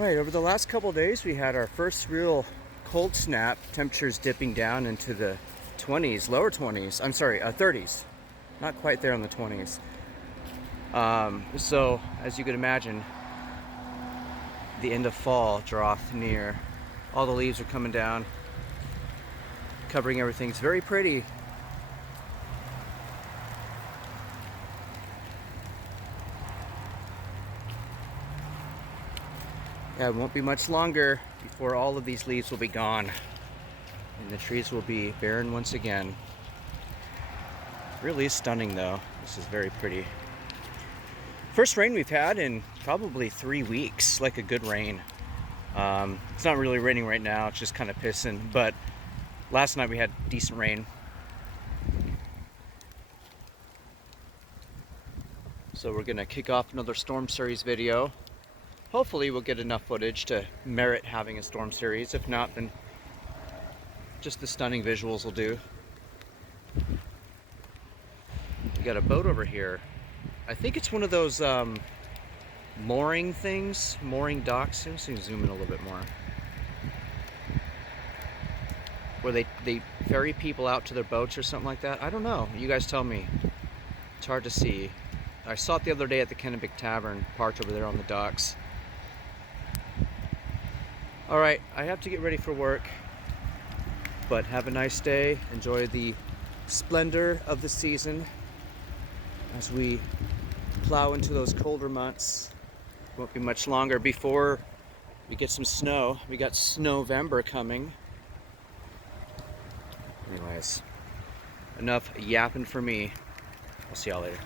Alright, over the last couple of days we had our first real cold snap. Temperatures dipping down into the 20s, lower 20s. I'm sorry, 30s. Not quite there in the 20s. So, as you could imagine, the end of fall draweth near. All the leaves are coming down, covering everything. It's very pretty. Yeah, it won't be much longer before all of these leaves will be gone and the trees will be barren once again. Really stunning though. This is very pretty. First rain we've had in probably 3 weeks, like a good rain. It's not really raining right now, it's just kind of pissing, but last night we had decent rain. So we're gonna kick off another storm series video. Hopefully we'll get enough footage to merit having a storm series. If not, then just the stunning visuals will do. We got a boat over here. I think it's one of those mooring things, mooring docks. Let's see, zoom in a little bit more. Where they ferry people out to their boats or something like that. I don't know. You guys tell me. It's hard to see. I saw it the other day at the Kennebec Tavern, parked over there on the docks. Alright, I have to get ready for work, but have a nice day. Enjoy the splendor of the season as we plow into those colder months. Won't be much longer before we get some snow. We got Snowvember coming. Anyways, enough yapping for me. I'll see y'all later.